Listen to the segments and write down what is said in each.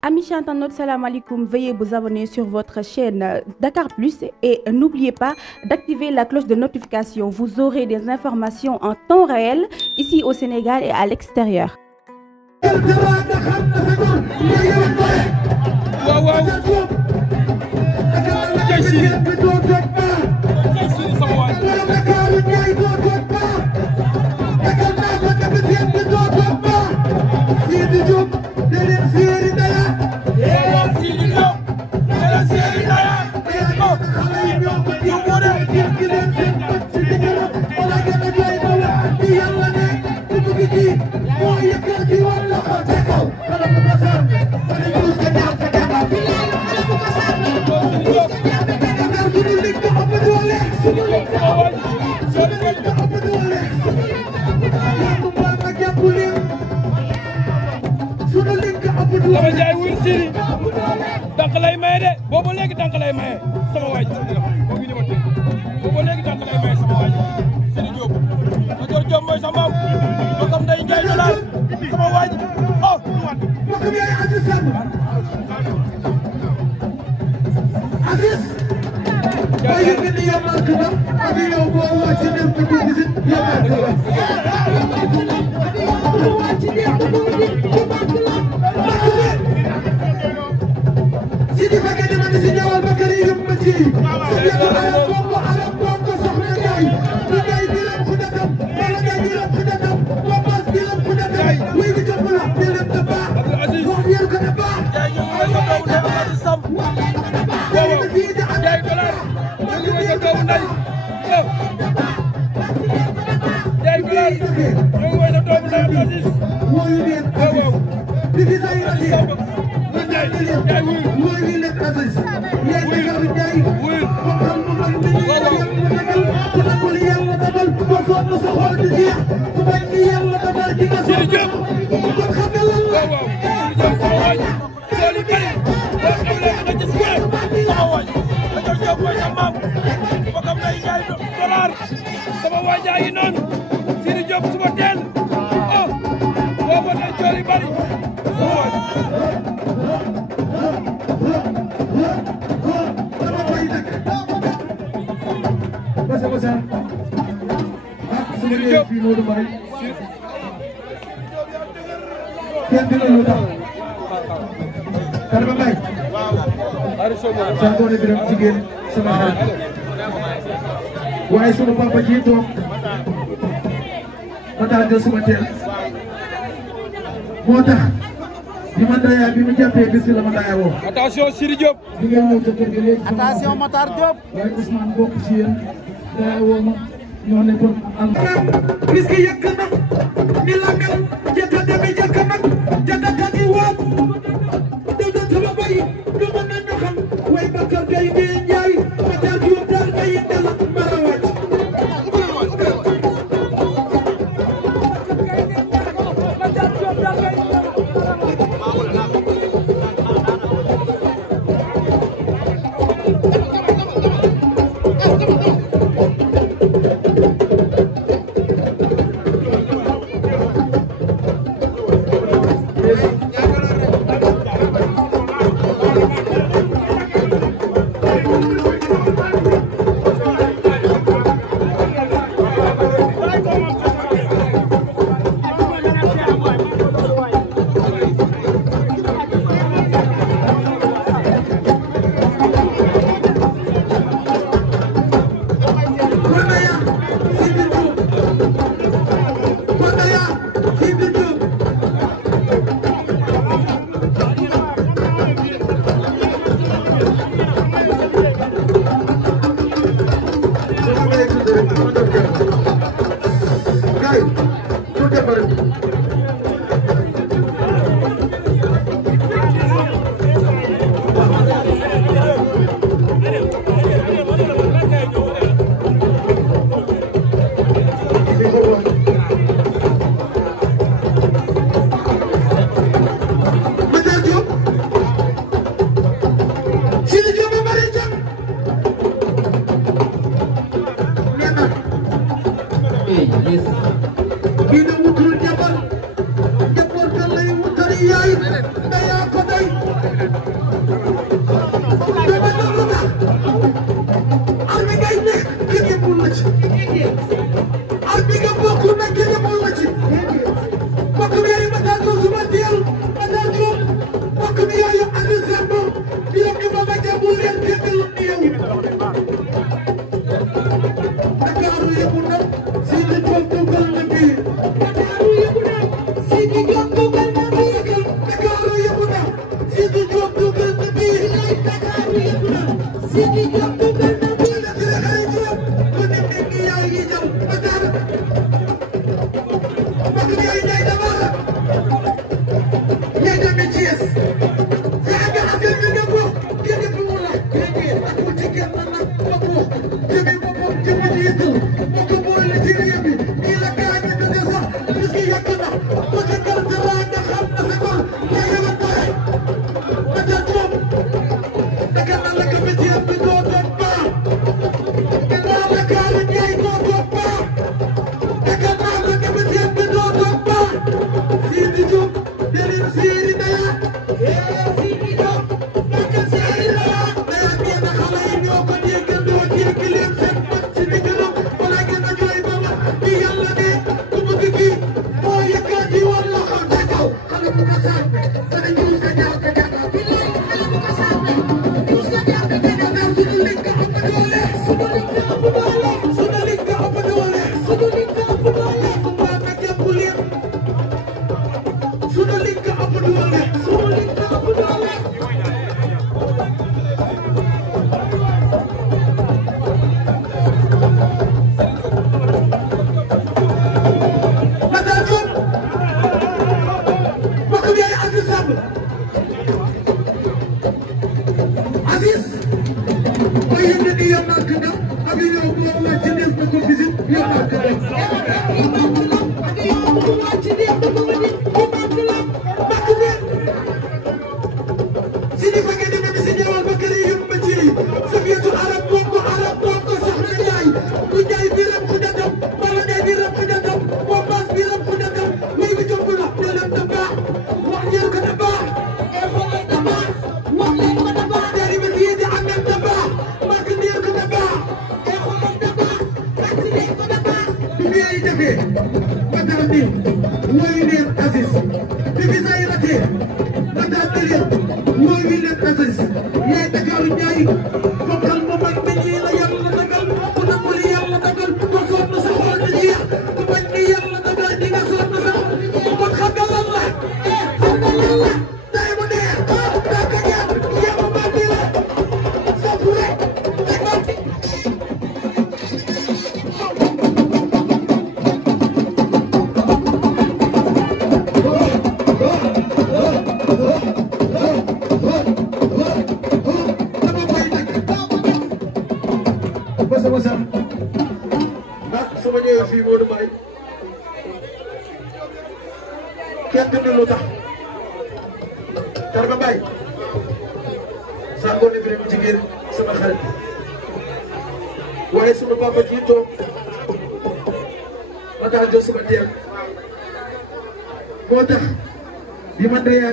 Amis internautes, salam alaikum. Veuillez vous abonner sur votre chaîne Dakar Plus et n'oubliez pas d'activer la cloche de notification. Vous aurez des informations en temps réel ici au Sénégal et à l'extérieur. Sama jaay wul Siri dank lay maye de boobu léegi dank lay maye sama waay boobu ñu ma teg boobu léegi dank lay maye sama waay Siri Diop Major Diop mooy sama maam bokkam day njaay dollar sama waay oh bokkam yaay Aziz Samb Aziz ay yëg ni yamal ko ak yow boo wàcc dem ko visit yamal ko wàcc dem ko Sidi Fakka dama ni si ñawal Bakary yëpp ma ci ala bongo soxna Njaay ñu ngay biram xudatam wala ngay biram xudatam Wambas biram xudatam wuy gi topp la biram da baax wax yër ko da baax Njaay ñu ngi ko doomu ndey Amadou Samb waaw Njaay dollar ñu ngi ko doomu ndey Njaay dollar ñu ngi ko doomu ndey Aziz mooy leen Aziz di fi say rati sama waay jaay yi noonu Siri Diop suba teel oh boobu day coori bari sama waay Siri Diop kenn dina lu tax Karba Mbaye sa doone biram jigéen sama xarit waaye sunu papa ji toog ma daal jël suma teel moo tax bi ma ndaya bi mu jàppee bis la ma ndaya woo attention Siri Diop di ngeen ñëw ca kër gi léegi attention Matar Diop waaye Ousmane bokk ci yéen ndaya woo ma ñoo ne kon am bis ki yëkk na ni la mel jëta demi jëkk nag jëta tati waat dew da taba bay du mën na ñoxal way Bakar day bi Njaay Matar Diop daal day dala mara waat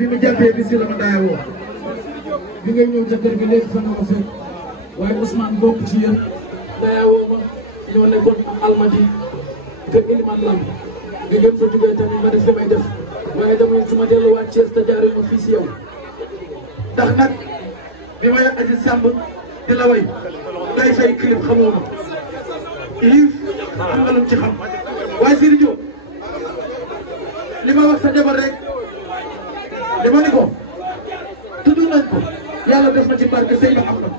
bi mu jàppee bis la ma daaya woo bi ngay ñëw ca kër gi léegi fa nga ko fekk waaye Ousmane bokk ci yéen daaya woo ma ñoo nekkoon Almadi kër Iliman Lam nga gën fa jógee tamit ma def li may def waaye damay su ma delluwaat Thiès te jaaree ma fii si yow ndax nag bi may Aziz Samb di la way day fay clip xamoo ma Yves am nga lu ci xam waaye Sidi Diop li ma wax sa jabar rek li ma ni ko tudd nañ ko yàlla def na ci barke Seydou Ahmad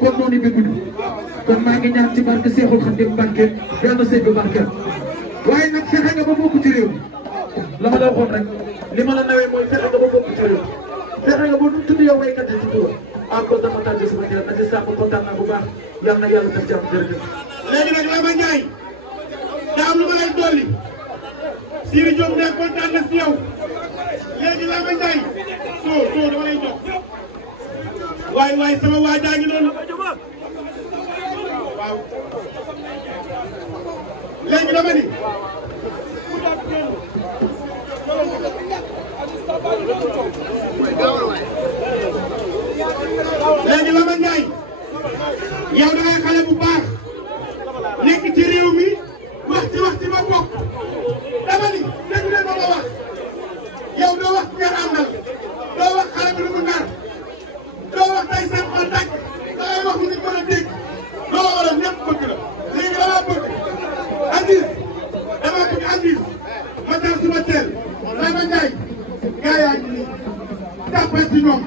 kon noonu bi gudd kon maa ngi ñaan ci barke Seexul Xadim barke yàlla Seydou barke waaye nag fexe nga ba bokk ci réew mi la ma la waxoon rek li ma la nawee mooy fexe nga ba bokk ci réew mi fexe nga ba tudd yow waykat yi ci turam en cause dama tàgge sama teel Aziz Samb kontaan naa bu baax yal na yàlla def jàmm jërëjëf. léegi nag Lama Ndiaye daa am lu ma lay dolli Sidi Diop ne kontaan na si yow léegi Lama Ndiaye soo dama lay jox waay sama waa jaa ngi noonu waaw léegi dama ni léegi Lama Ndiaye yow da ngay xale bu baax nekk ci réew mi wax ci ba bokk dama ni dégg leen ma wax yow doo wax ngeen àndal doo wax xale bi lu mu nar doo wax tey seen xol tàkk da ngay wax lu ñu mën a dégg loo waral ñëpp bëgg la léegi dama bëgg Aziz ma tar suba teel Lama Ndiaye gaa yaa ngi nii tàppal ci ñoom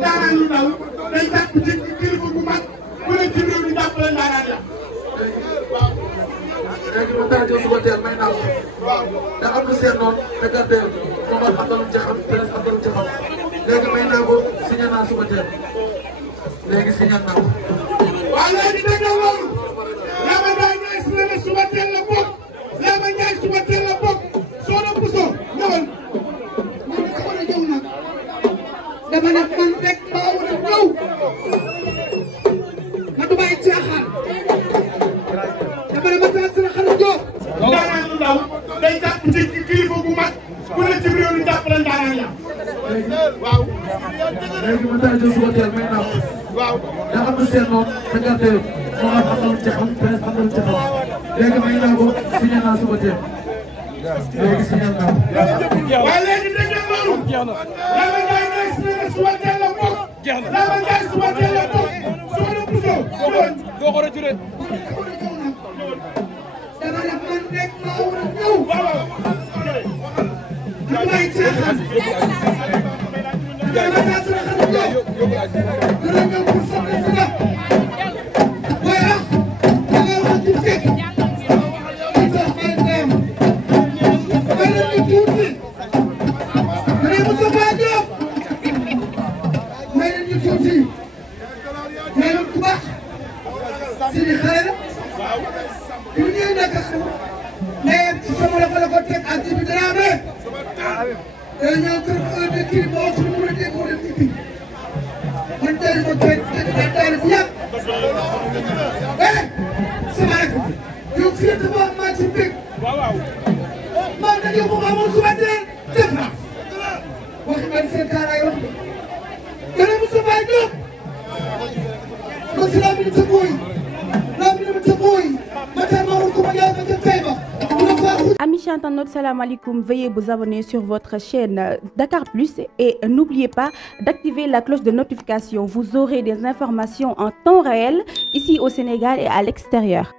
daanaa lu ndaw day jàpp ci kilifa bu mag ku ne ci réew mi jàppale ndaanaan ya. léegi ba tax a suba teel may naaw da am lu seen noonu te gàddeel moom ak am na lu ci xam presque am na lu ci xam léegi may naa ko signé naa suba teel léegi signé naa ko. waaw léegi dégg nga loolu Lama Ndiaye ne si ne suba teel la bokk Lama Ndiaye suba teel la bokk soo doon pusoo ñëwal. man de dama war a ñëw nag dama ne man rek maa war a ñëw man du ma ay caaxaan dama ne ma taal sama xarit Diop. ndaanaan lu ndaw day jàpp ci kilifa bu mag ku ne ci réew mi jàppale ndaanaan ya. waaw. léegi ba tax a suba teel may naa ko. waaw. da am lu seen noonu te gàddeel moom ak am na lu ci xam presque am na lu ci xam léegi may naa ko signé naa suba teel léegi signé naa ko. waaye léegi dégg nga loolu Lama Ndiaye ne si ne suba teel la bokk Lama Ndiaye suba teel la bokk soo doon pusoo ñëwal. doo ko rëccu de. dama ne man rek maa war a ñëw waaw. man du ma ay caaxaan dama ne ma taal sama xarit Diop dina ñëw pour soxla si la waaye ah da ngay wax ci fekk di tax may dem may leen ñu tuuti ma ne Moustapha Diop may leen ñu tuuti may leen ku baax si di xale la bi mu ñëwee nag mais ci sama loxo la ko teg ak ji bi dara amee day ñëw kër de kii boo xam ne mën a dégg wala ñibbi man tey ma koy dégg daal di yàgg sama rek yow fii dafa am maa ci mbég maa ngi yow bu amoon suba teel def na waxi man seen kaaraay wax de dana Moustapha Diop ma si laa mi ta booy laa mi ta booy ma tey ma war ko ma yaay ma ca tey ba Amis internautes, salam alaikum. Veuillez vous abonner sur votre chaîne Dakar Plus et n'oubliez pas d'activer la cloche de notification. Vous aurez des informations en temps réel ici au Sénégal et à l'extérieur.